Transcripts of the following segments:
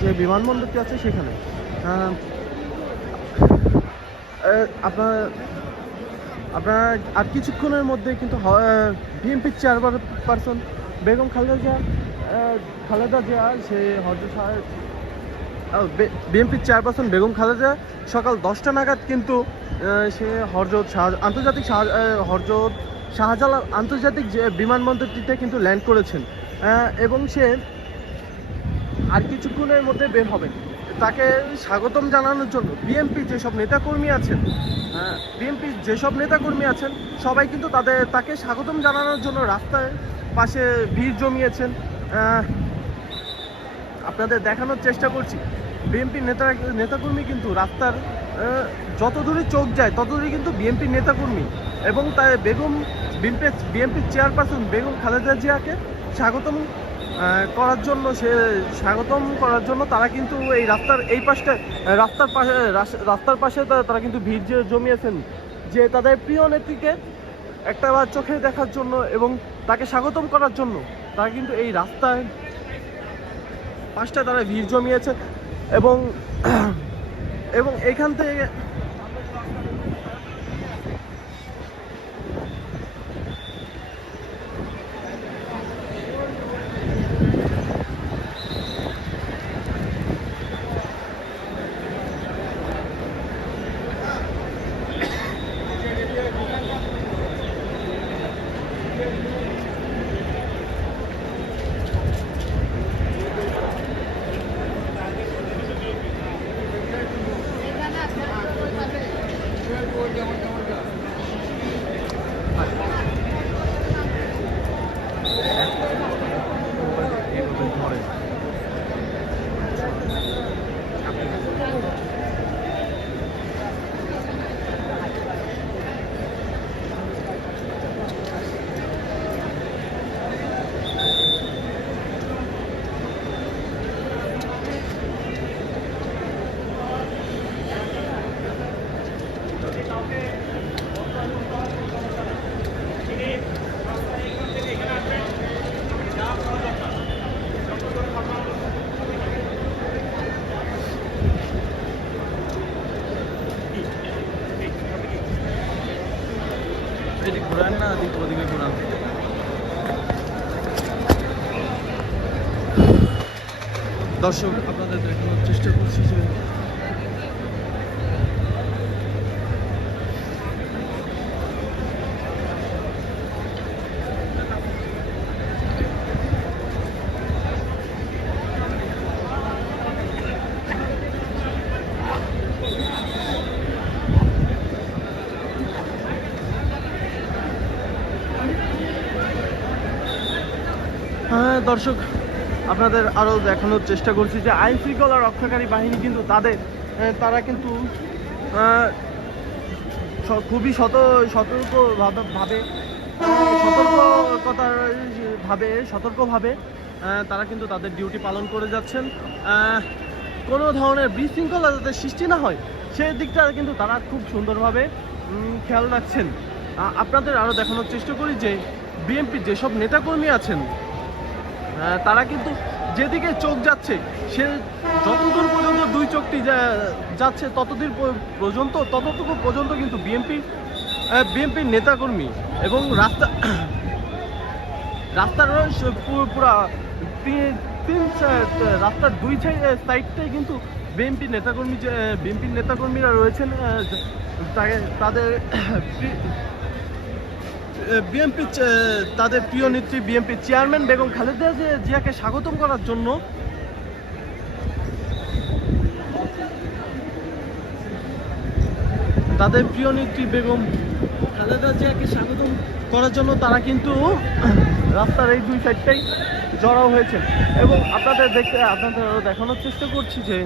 যে বিমানবন্দরটি আছে সেখানে। আপনার আপনার আর কিছুক্ষণের মধ্যে কিন্তু বিএনপির চেয়ারপার পারসন বেগম খালেদা জিয়া খালেদা জিয়া, সে হজরত বিএনপির চেয়ারপারসন বেগম খালেদা সকাল দশটা নাগাদ কিন্তু সে হরজত শাহ, আন্তর্জাতিক শাহ হরজত শাহজালাল আন্তর্জাতিক বিমানবন্দরটিতে কিন্তু ল্যান্ড করেছেন। এবং সে আর কিছুক্ষণের মধ্যে বের হবেন তাকে স্বাগতম জানানোর জন্য বিএনপি যেসব নেতাকর্মী আছেন বিএনপি যেসব নেতাকর্মী আছেন, সবাই কিন্তু তাদের, তাকে স্বাগতম জানানোর জন্য রাস্তায় পাশে ভিড় জমিয়েছেন। আপনাদের দেখানোর চেষ্টা করছি। বিএনপি নেতা, নেতাকর্মী কিন্তু রাস্তার যত দূরে চোখ যায়, তত দূরে কিন্তু বিএনপি নেতাকর্মী এবং তাই বেগম বিএনপি বিএনপির চেয়ারপারসন বেগম খালেদা জিয়াকে স্বাগতম করার জন্য, সে স্বাগতম করার জন্য তারা কিন্তু এই রাস্তার, এই পাশটা রাস্তার পাশে, রাস- রাস্তার পাশে তারা কিন্তু ভিড় জমিয়েছেন, যে তাদের প্রিয় নেত্রীকে একটা বার চোখে দেখার জন্য এবং তাকে স্বাগতম করার জন্য তারা কিন্তু এই রাস্তায় পাঁচটা তারা ভিড় জমিয়েছে এবং এবং এখান থেকে এটি ঘোরান না ওদিকে ওদিকে ঘোরান। দর্শক আপনাদের দেখানোর চেষ্টা করছি যে হ্যাঁ দর্শক, আপনাদের আরও দেখানোর চেষ্টা করছি যে আইন শৃঙ্খলা রক্ষাকারী বাহিনী কিন্তু তাদের তারা কিন্তু খুবই সত সতর্ক ভাবে ভাবে সতর্কতার ভাবে, সতর্কভাবে তারা কিন্তু তাদের ডিউটি পালন করে যাচ্ছেন। কোনো ধরনের বিশৃঙ্খলা যাতে সৃষ্টি না হয়, সেই দিকটা কিন্তু তারা খুব সুন্দরভাবে খেয়াল রাখছেন। আপনাদের আরও দেখানোর চেষ্টা করি যে বিএনপি যেসব নেতাকর্মী আছেন তারা কিন্তু যেদিকে চোখ যাচ্ছে, সে যতদূর পর্যন্ত দুই চোখটি যাচ্ছে ততদূর পর্যন্ত, ততটুকু পর্যন্ত কিন্তু বিএনপি বিএনপির নেতাকর্মী এবং রাস্তা, রাস্তার পুরা তিন রাস্তার দুই সাইডটাই কিন্তু বিএনপি নেতাকর্মী বিএনপির নেতাকর্মীরা রয়েছেন তাদের বিএনপি তাদের প্রিয় নেত্রী বিএনপি চেয়ারম্যান বেগম খালেদা জিয়াকে স্বাগতম করার জন্য। তাদের প্রিয় নেত্রী বেগম খালেদা জিয়াকে স্বাগতম করার জন্য তারা কিন্তু রাস্তার এই দুই সাইডটাই জড়াও হয়েছে। এবং আপনাদের দেখতে আপনাদের দেখানোর চেষ্টা করছি যে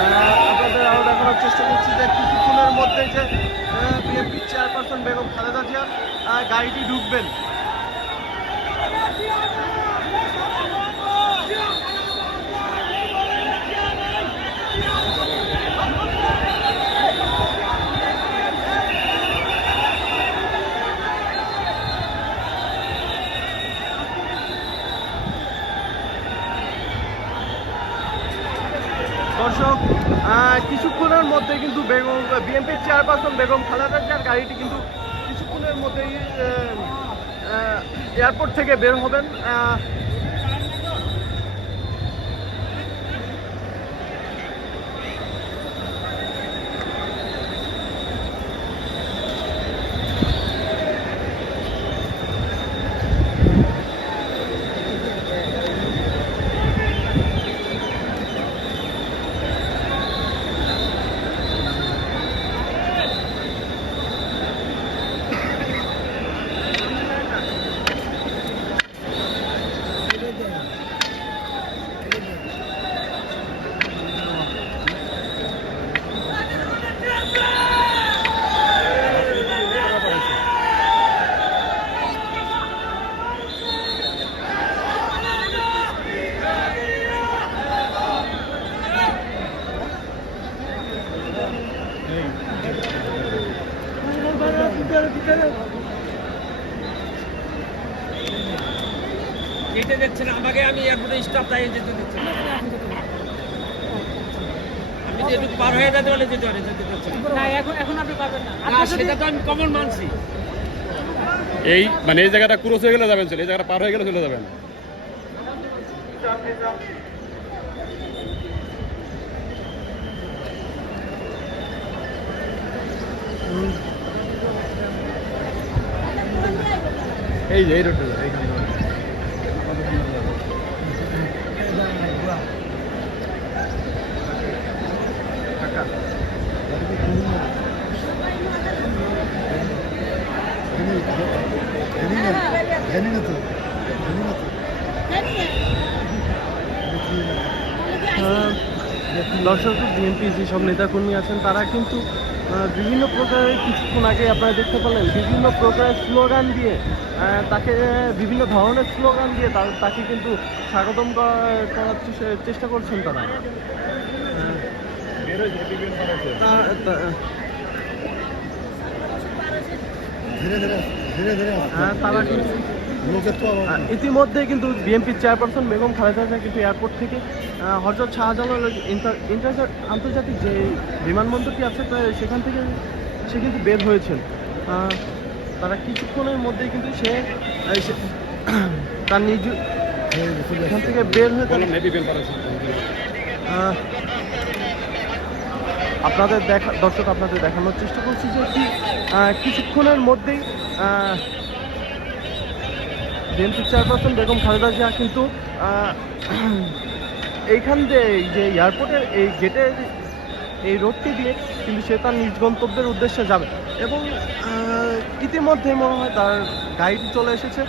আহ, আপনাদের আরও দেখানোর চেষ্টা করছি যে কিছুক্ষণের মধ্যে যে বিএনপি চেয়ারপারসন বেগম খালেদা জিয়া গাড়িটি ঢুকবেন কিছুক্ষণের মধ্যে কিন্তু বেগম বিএনপির চেয়ারপারসন বেগম খালেদা জিয়ার গাড়িটি কিন্তু কিছুক্ষণের মধ্যেই এয়ারপোর্ট থেকে বের হবেন। যেতে দিচ্ছে না আমাকে আমি এয়ারপোর্টে স্টাফ তাই যেতে দিচ্ছে না আমি যেটুকু পার হয়ে যেতে পারলে যেতে পারি যেতে দিচ্ছে না। না এখন এখন আপনি পাবেন না। না সেটা তো আমি কমন মানছি। এই মানে এই জায়গাটা ক্রস হয়ে গেলে যাবেন চলে এই জায়গাটা পার হয়ে গেলে চলে যাবেন। এই যে এই রোডটা। দর্শক বিএনপি যেসব নেতাকর্মী আছেন তারা কিন্তু বিভিন্ন প্রকারের কিছুক্ষণ আগে আপনারা দেখতে পেলেন বিভিন্ন প্রকারের স্লোগান দিয়ে তাকে বিভিন্ন ধরনের স্লোগান দিয়ে তাকে কিন্তু স্বাগতম করার চেষ্টা- করছেন তারা। তা- তা- ধীরে ধীরে ধীরে ধীরে। হ্যাঁ, তারা কিন্তু ইতিমধ্যে কিন্তু বিএনপির চেয়ারপারসন বেগম খালেদা জিয়া কিন্তু এয়ারপোর্ট থেকে হজরত শাহজালাল ইন্টার আন্তর্জাতিক যে বিমানবন্দরটি আছে সেখান থেকে সে কিন্তু বের হয়েছেন। তারা কিছুক্ষণের মধ্যেই কিন্তু সে তার নিজ এখান থেকে বের হয়ে আপনাদের দেখা দর্শক আপনাদের দেখানোর চেষ্টা করছি যে কি কিছুক্ষণের মধ্যেই বিএনপি চেয়ারপারসন বেগম খালেদা জিয়া কিন্তু এইখান এই যে এয়ারপোর্টের এই গেটের এই রোডটি দিয়ে কিন্তু সে তার নিজ গন্তব্যের উদ্দেশ্যে যাবে। এবং ইতিমধ্যে মনে হয় তার গাইড চলে এসেছে।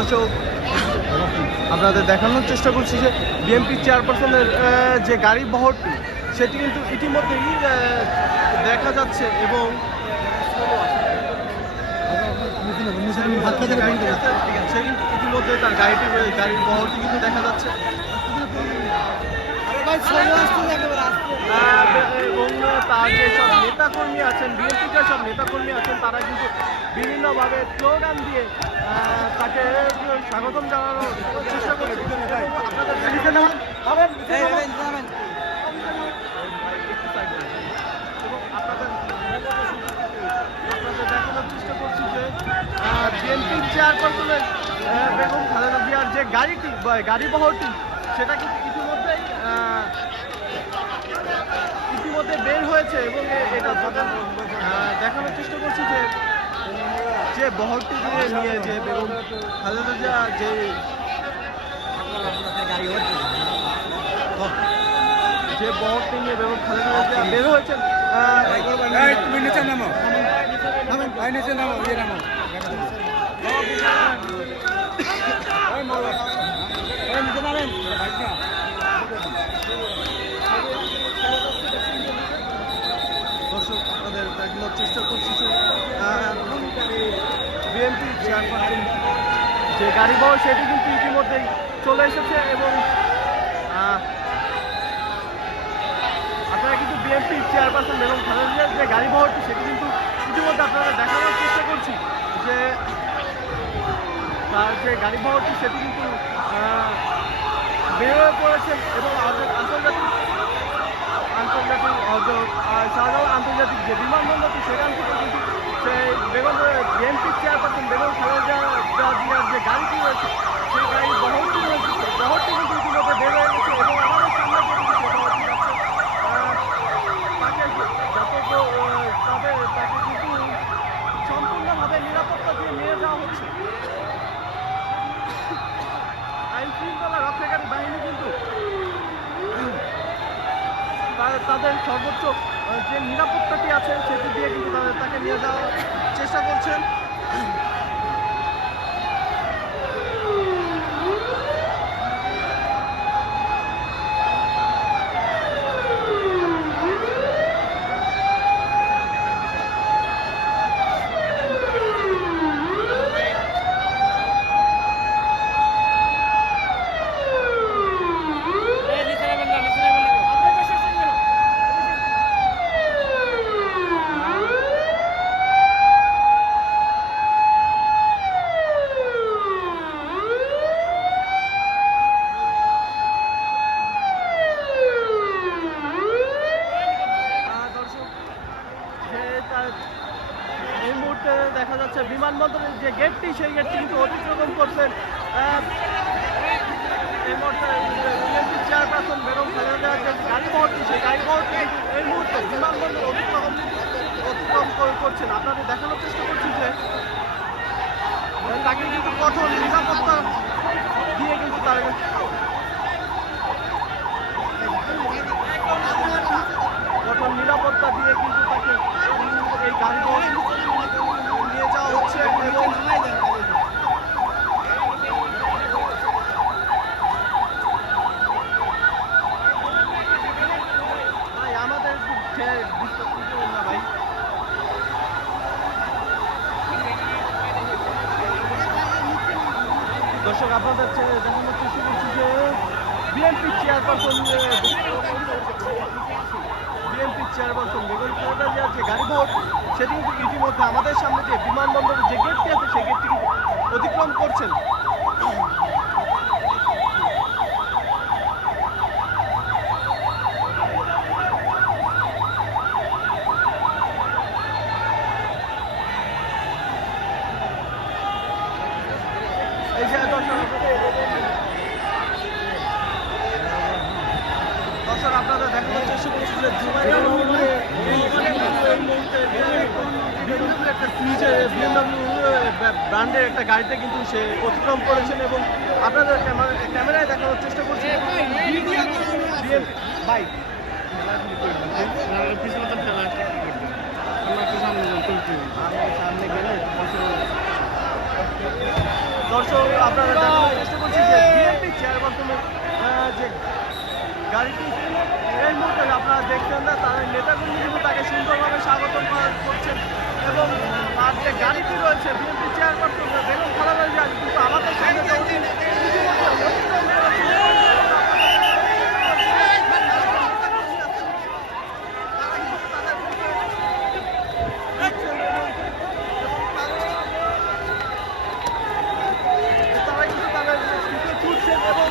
দর্শক আপনাদের দেখানোর চেষ্টা করছি যে বিএনপি চেয়ারপারসনের যে গাড়ি বহরটি সেটি কিন্তু ইতিমধ্যেই দেখা যাচ্ছে এবং সে কিন্তু ইতিমধ্যে তার গাড়িটি গাড়ির বহরটি কিন্তু দেখা যাচ্ছে। এবং তার যে সব নেতাকর্মী আছেন বিএনপি যে সব নেতাকর্মী আছেন তারা কিন্তু বিভিন্নভাবে স্লোগান দিয়ে তাকে স্বাগতম জানানোর চেষ্টা করছে চেয়ারপারসনের বেগম খালেদা জিয়ার যে গাড়িটি গাড়ি বহরটি সেটা কিন্তু ইতিমধ্যে বের হয়েছে এবং এটা দেখানোর চেষ্টা করছি যে যে বহরটি দিয়ে নিয়ে যে বেগম খালেদা জিয়া যে যে বহরটি নিয়ে বেগম খালেদা জিয়া বের হয়েছেন তুমি নিচে নামো। ভাই নিচে নামো ইয়ে নামো আপনাদের দেখানোর চেষ্টা করছি যে বিএনপি চেয়ারপারসন যে গাড়ি বহর সেটি কিন্তু ইতিমধ্যে ইতিমধ্যেই চলে এসেছে এবং আপনারা কিন্তু বিএনপি চেয়ারপারসন বেগম খালেদা যে গাড়ি বহরটি সেটি কিন্তু ইতিমধ্যে আপনারা দেখানোর চেষ্টা করছি যে তার যে গাড়ি বহরটি সেটি কিন্তু আহ, বের পড়েছে এবং আন্তর্জাতিক আন্তর্জাতিক শাহজালাল আন্তর্জাতিক যে বিমানবন্দরটি সেখান থেকে কিন্তু সেই বেগম বিএনপি চেয়ারপারসন বেগম খালেদা জিয়ার যে গাড়িটি রয়েছে, সেই গাড়ির বহরটি রয়েছে বহরটি কিন্তু তাদের, তাকে সম্পূর্ণভাবে নিরাপত্তা দিয়ে নিয়ে যাওয়া হচ্ছে। আইন শৃঙ্খলা রক্ষাকারী বাহিনী তাদের সর্বোচ্চ যে নিরাপত্তাটি আছে সেটি দিয়ে কিন্তু তাকে নিয়ে যাওয়ার চেষ্টা করছেন এই নিচে নামেন না, নিচে নামেন না। আপনার পাশে আসেন কেন? আহ, দর্শক যে তার- এই মুহূর্তে দেখা যাচ্ছে বিমানবন্দরের যে গেটটি সেই গেটটি কিন্তু অতিক্রম করছেন আহ, এই মুহূর্তে বিএনপি চেয়ারপারসন বেগম খালেদা যে গাড়ি বহরটি সেই গাড়ি বহরটি এই মুহূর্তে বিমানবন্দর অতিক্রম অতিক্রম করে- করছেন আপনাদের দেখানোর চেষ্টা করছি যে আহ, তাকে কিন্তু কঠোর নিরাপত্তা দিয়ে কিন্তু তার কঠোর নিরাপত্তা দিয়ে কিন্তু তাকে এই গাড়ি নিয়ে যাওয়া হচ্ছে। এবং ভাই আমাদের একটু খেয়ে disturb করবেন না ভাই কিন্তু ইতিমধ্যে আমাদের সামনে যে বিমানবন্দরের যে গেটটি আছে সেই গেটটি অতিক্রম করছেন এই যে দর্শক দর্শক আপনাদের দেখানোর চেষ্টা করছি যে জুবাইর রহমান এই মুহূর্তে BMW একটা নিজের বিএমডাব্লিউ ব্র্যান্ডের একটা গাড়িতে কিন্তু সে অতিক্রম করেছেন এবং আপনাদের ক্যামেরা ক্যামেরায় দেখানোর চেষ্টা করছি। BMP বাইক দর্শক, আপনারা দেখানোর চেষ্টা করছি যে বিএনপি চেয়ারপারসনের যে গাড়িটি, এই মুহূর্তে আপনারা দেখছেন না, তাদের নেতাকর্মী কিন্তু তাকে সুন্দরভাবে স্বাগত করছেন। এবং আজকে গাড়িটি রয়েছে বিএনপি চেয়ারপারসন বেগম খালেদা জিয়া কিন্তু আমাদের সামনে যে অতি- ইতিমধ্যে অতিক্রম করেছে। তারা কিন্তু তাদের দিকে ছুটছেন এবং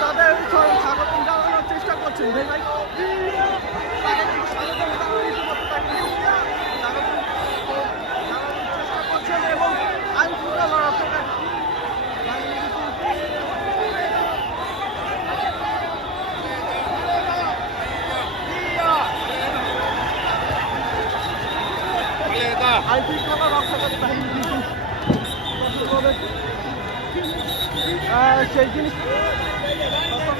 তাদের স্বাগত জানানোর চেষ্টা করছেন ভাই ভাই তাকে কিন্তু স্বাগতম জানানোর রীতিমতো তাকে স্বাগতম জানানোর চেষ্টা করছেন এবং আইন শৃঙ্খলা রক্ষাকারী বাহিনী কিন্তু আইন শৃঙ্খলা রক্ষাকারী বাহিনী কিন্তু কঠোরভাবে আহ, সেই জিনিস সতর্ক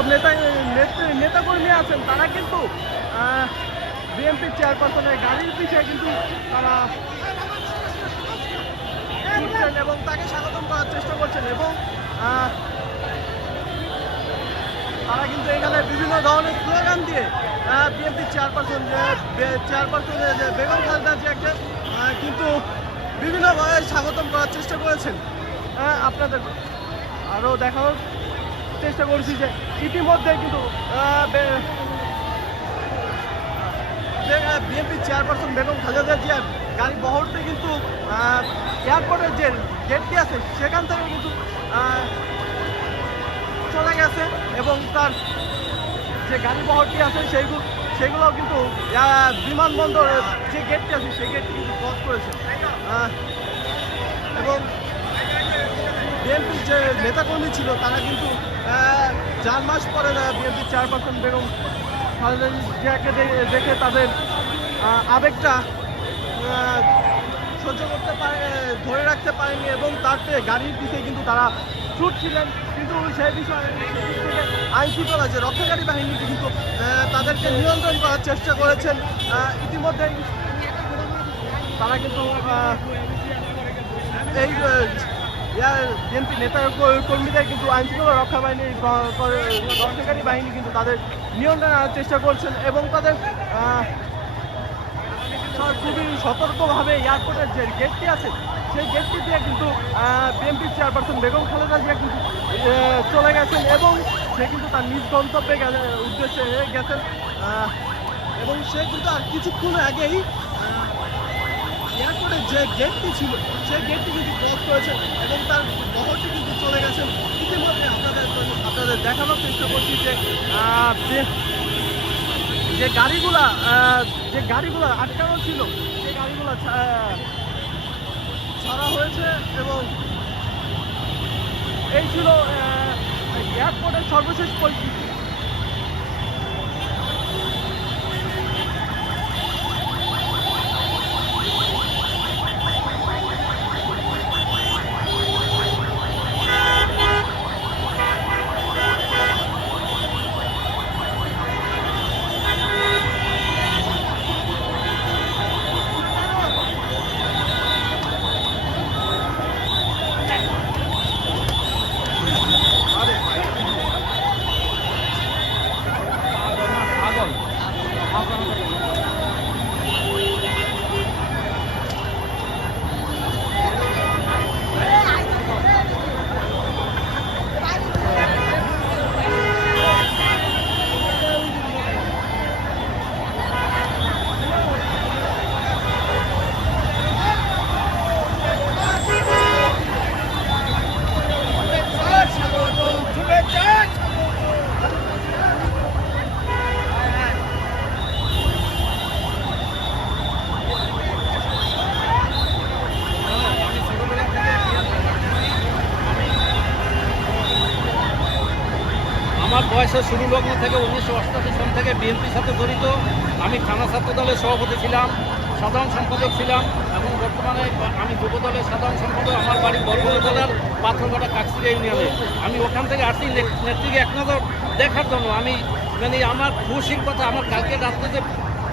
যেসব নেতা নেতাকর্মী আছেন, তারা কিন্তু বিএনপির চেয়ারপারসনের গাড়ির পিছিয়ে কিন্তু তারা এবং তাকে স্বাগতম করার চেষ্টা করছেন এবং তারা কিন্তু এখানে বিভিন্ন ধরনের স্লোগান দিয়ে বিএনপির চেয়ারপারসন যে চেয়ারপারসনের যে বেগম খালেদা জিয়াকে কিন্তু বিভিন্নভাবে স্বাগতম করার চেষ্টা করেছেন। আপনাদের আরও দেখানোর চেষ্টা করছি যে ইতিমধ্যে কিন্তু আহ, বে- বিএনপির চেয়ারপারসন বেগম খালেদা জিয়ার গাড়ি বহরতে কিন্তু এয়ারপোর্টের যে গেটটি আছে সেখান থেকে কিন্তু চলে গেছে এবং তার যে গাড়ি বহরটি আছে সেইগুলো সেগুলো কিন্তু আহ, বিমানবন্দরের যে গেটটি আছে সেই গেটটি কিন্তু ক্রস করেছে। এবং বিএনপির যে নেতাকর্মী ছিল তারা কিন্তু চার মাস পরে বিএনপির চেয়ারপারসন বেগম খালেদা জিয়াকে দেখে তাদের আবেগটা সহ্য করতে পারে ধরে রাখতে পারেনি এবং তার গাড়ির পিছিয়ে কিন্তু তারা ছুটছিলেন কিন্তু সেই বিষয়ে সেদিক থেকে আইন শৃঙ্খলা যে রক্ষাকারী বাহিনী কিন্তু তাদেরকে নিয়ন্ত্রণ করার চেষ্টা করেছেন। আহ, ইতিমধ্যেই তারা কিন্তু এই বিএনপি নেতা কর্মীদের কিন্তু আইন শৃঙ্খলা রক্ষা বাহিনী র- র- রক্ষাকারী বাহিনী কিন্তু তাদের নিয়ন্ত্রণ আনার চেষ্টা করছেন এবং তাদের খুবই সতর্কভাবে এয়ারপোর্টের যে গেটটি আছে, সেই গেটটি দিয়ে কিন্তু বিএনপির চেয়ারপারসন বেগম খালেদা জিয়া কিন্তু চলে গেছেন এবং সে কিন্তু তার নিজ গন্তব্যে গেলে উদ্দেশ্যে গেছেন এবং সে কিন্তু আর কিছুক্ষণ আগেই এয়ারপোর্টের যে গেটটি ছিল, সে গেটটি কিন্তু ক্রস করেছেন এবং তার বহরটি কিন্তু চলে গেছেন ইতিমধ্যে আপনাদের আপনাদের দেখানোর চেষ্টা করছি যে যে- গাড়িগুলা যে গাড়িগুলো আটকানো ছিল, সেই গাড়িগুলো ছাড়া হয়েছে এবং এই ছিল এয়ারপোর্টের সর্বশেষ পরিস্থিতি। শুরু লগ্ন থেকে উনিশশো অষ্টাশি সন থেকে বিএনপির সাথে জড়িত। আমি থানা ছাত্র দলের সভাপতি ছিলাম, সাধারণ সম্পাদক ছিলাম এবং বর্তমানে আমি যুব দলের সাধারণ সম্পাদক, আমার বাড়ি বরগুলো জেলার পাথরঘাটা কাকসিয়া ইউনিয়নে। আমি ওখান থেকে আসি নেত্রীকে এক নজর দেখার জন্য আমি মানে আমার খুশির কথা, আমার কালকে রাত্রে যে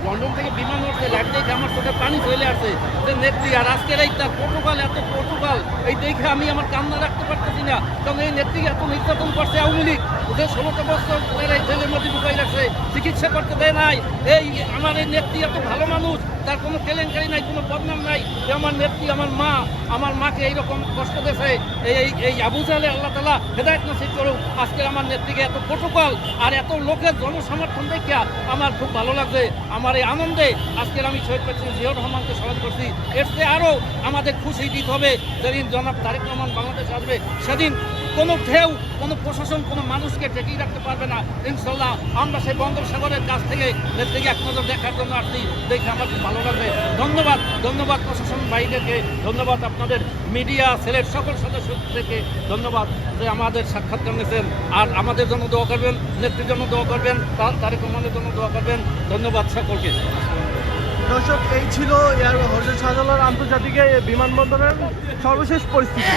লন্ডন থেকে বিমান উঠছে লাইট দেখে আমার চোখে পানি চলে আসছে যে নেত্রী, আর আজকের এই তার প্রোটোকল এত প্রোটোকল এই দেখে আমি আমার কান্না রাখতে পারতেছি না। কারণ এই নেত্রী এত নির্যাতন করছে আওয়ামী লীগ। ওদের ষোলোটা বছর জেলের মধ্যে ঢুকাই রাখছে, চিকিৎসা করতে দেয় নাই। এই আমার এই নেত্রী এত ভালো মানুষ, তার কোনো কেলেঙ্কারি নাই, কোনো বদনাম নাই যে আমার নেত্রী, আমার মা, আমার মাকে এইরকম কষ্ট দেছে। এই এই আবু জালে আল্লাহ তালা হেদায়ত নসিব করুক, আজকে আমার নেত্রীকে এত প্রোটোকল আর এত লোকের জনসমর্থন দেখিয়া আমার খুব ভালো লাগছে, আমার এই আনন্দে আজকের আমি শহীদ প্রেসিডেন্ট জিয়াউর রহমানকে স্মরণ করছি। এর চেয়ে আরও আমাদের খুশি দিতে হবে, যেদিন জনাব তারেক রহমান বাংলাদেশে আসবে, সেদিন কোনো ঢেউ, কোনো প্রশাসন, কোনো মানুষকে ঠেকিয়ে রাখতে পারবে না। ইনশাল্লাহ আমরা সেই বঙ্গোপসাগরের কাছ থেকে নেত্রীকে এক নজর দেখার জন্য আসছি। দেখে আমার খুব ভালো লাগবে। ধন্যবাদ ধন্যবাদ প্রশাসন ভাইদেরকে। ধন্যবাদ আপনাদের মিডিয়া, সেলের সকল সদস্য থেকে। ধন্যবাদ যে আমাদের সাক্ষাৎকার নিয়েছেন। আর আমাদের জন্য দোয়া করবেন, নেত্রীর জন্য দোয়া করবেন, তার, তারেক রহমানের জন্য দোয়া করবেন। ধন্যবাদ সকলকে। দর্শক, এই ছিল এয়ার হজরত শাহজালাল আন্তর্জাতিক বিমানবন্দরের সর্বশেষ পরিস্থিতি।